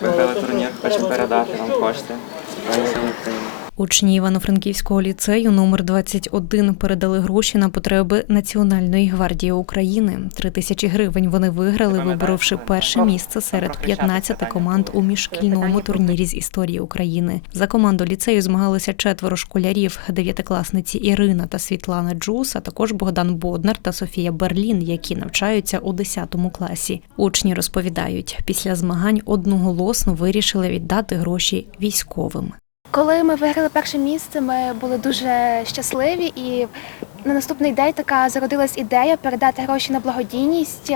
Виграли турнір, хоче передати вам кошти. Збройні Сили України. Учні Івано-Франківського ліцею номер 21 передали гроші на потреби Національної гвардії України. Три тисячі гривень вони виграли, виборовши перше місце серед 15 команд у міжшкільному турнірі з історії України. За команду ліцею змагалися четверо школярів: дев'ятикласниці Ірина та Світлана Джус, а також Богдан Боднар та Софія Берлін, які навчаються у 10 класі. Учні розповідають, після змагань одноголосно вирішили віддати гроші військовим. Коли ми виграли перше місце, ми були дуже щасливі, і на наступний день така зародилась ідея передати гроші на благодійність,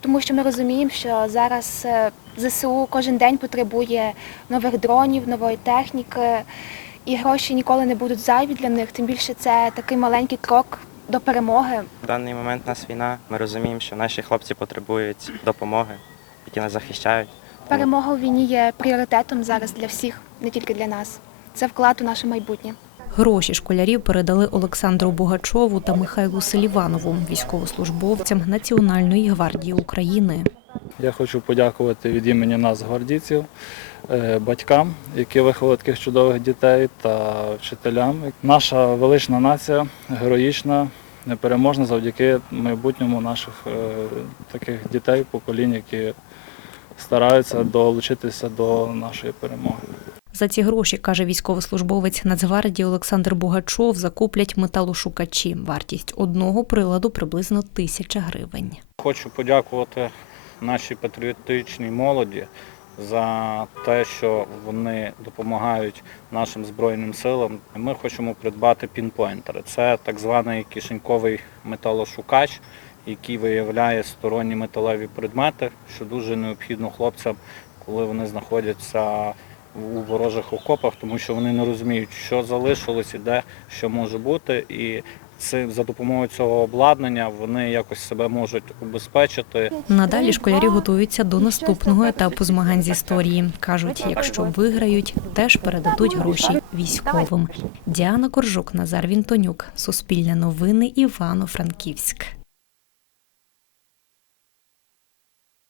тому що ми розуміємо, що зараз е, ЗСУ кожен день потребує нових дронів, нової техніки, і гроші ніколи не будуть зайві для них. Тим більше це такий маленький крок до перемоги. В даний момент у нас війна. Ми розуміємо, що наші хлопці потребують допомоги, які нас захищають. Перемога у війні є пріоритетом зараз для всіх, не тільки для нас. Це вклад у наше майбутнє. Гроші школярів передали Олександру Богачову та Михайлу Селіванову, військовослужбовцям Національної гвардії України. Я хочу подякувати від імені нас, гвардійців, е, батькам, які виховали таких чудових дітей, та вчителям. Наша велична нація героїчна, непереможна завдяки майбутньому наших е, таких дітей, поколінь, які стараються долучитися до нашої перемоги. За ці гроші, каже військовослужбовець Нацгвардії Олександр Богачов, закуплять металошукачі. Вартість одного приладу приблизно тисяча гривень. Хочу подякувати нашій патріотичній молоді за те, що вони допомагають нашим збройним силам. Ми хочемо придбати пінпойнтери. Це так званий кишеньковий металошукач, який виявляє сторонні металеві предмети, що дуже необхідно хлопцям, коли вони знаходяться у ворожих окопах, тому що вони не розуміють, що залишилось і де що може бути. І це за допомогою цього обладнання вони якось себе можуть убезпечити. Надалі школярі готуються до наступного етапу змагань з історії. кажуть, якщо виграють, теж передадуть гроші військовим. Діана Коржук, Назар Вінтонюк, Суспільне новини, Івано-Франківськ.